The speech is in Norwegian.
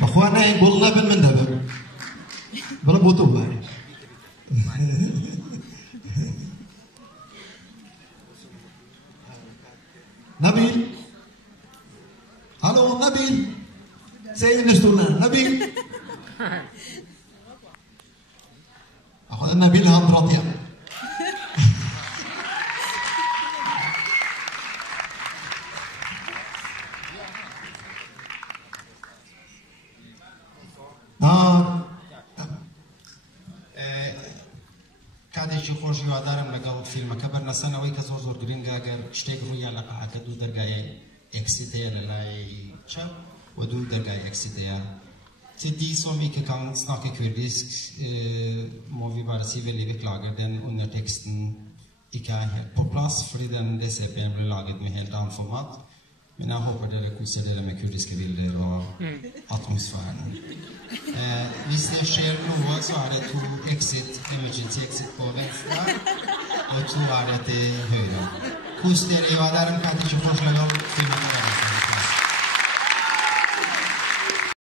بأخوانا يقول الله بن من دبر بربطوا معي نبيل هلو نبيل سيد نشتونا نبيل أخذ نبيل هم رضيع کاتێکی خۆش هیوادارم لەگەڵ فیلمەکە بەرنەسەنەوەی کە زۆر گرنگە ئەگەر شتێک ڕوویان لە قەحەکە دوو دەرگای ئێکسیت هەیە لە لای چەپ و دوو دەرگای ئێکسیت هەیە Till som ikke kan snakke kurdisk, må vi bare si veldig beklager den underteksten ikke er helt på plass, fordi den DCP-en ble laget med helt annet format. Men jeg håper dere koser dere med kurdiske bilder og atmosfæren. Hvis det skjer noe, så er det to emergency exit på venstre, og to er det til høyre. Kos dere, ja, det er en kattekjøp